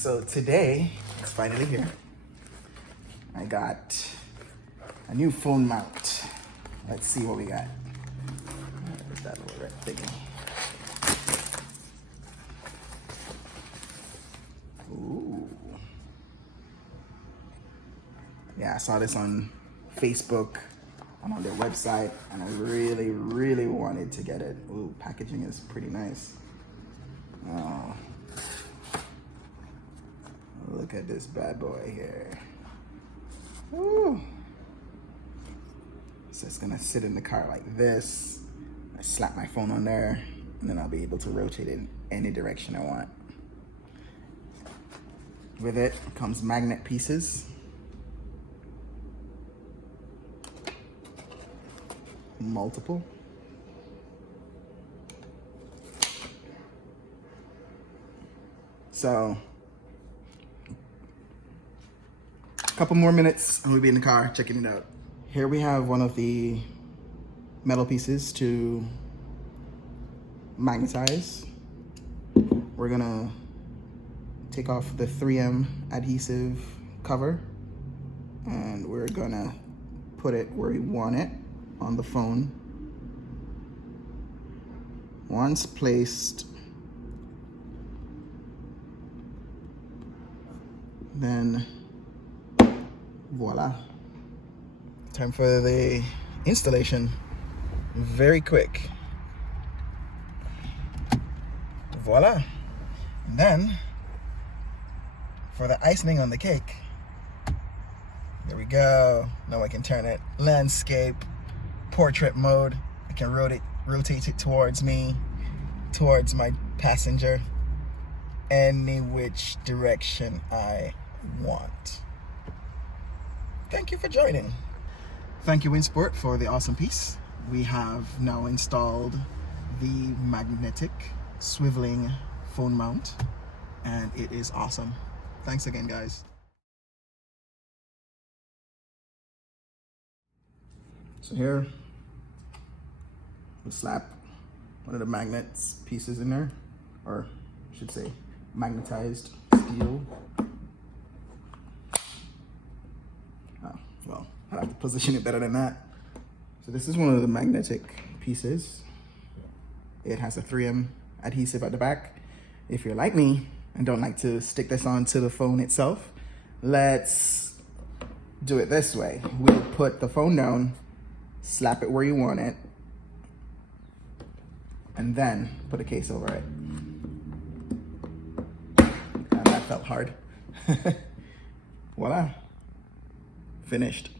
So today, it's finally here. I got a new phone mount. Let's see what we got. Where's that little red thingy? Ooh. Yeah, I saw this on Facebook and on their website, and I really wanted to get it. Ooh, packaging is pretty nice. Oh. Look at this bad boy here. Woo. So it's gonna sit in the car like this. I slap my phone on there, and then I'll be able to rotate it in any direction I want. With it comes magnet pieces. Multiple. So, a couple more minutes and we'll be in the car checking it out. Here we have one of the metal pieces to magnetize. We're gonna take off the 3M adhesive cover and we're gonna put it where we want it on the phone. Once placed, then voila. Time for the installation. Very quick. Voila. And then for the icing on the cake, there we go. Now I can turn it landscape, portrait mode. I can rotate it towards me, towards my passenger, any which direction I want. Thank you for joining. Thank you, Winn Autosports, for the awesome piece. We have now installed the magnetic swiveling phone mount, and it is awesome. Thanks again, guys. So here, we'll slap one of the magnets pieces in there, or I should say magnetized steel. Oh, well, I have to position it better than that. So this is one of the magnetic pieces. It has a 3M adhesive at the back. If you're like me and don't like to stick this onto the phone itself, let's do it this way. We'll put the phone down, slap it where you want it, and then put a case over it. And that felt hard. Voila, finished.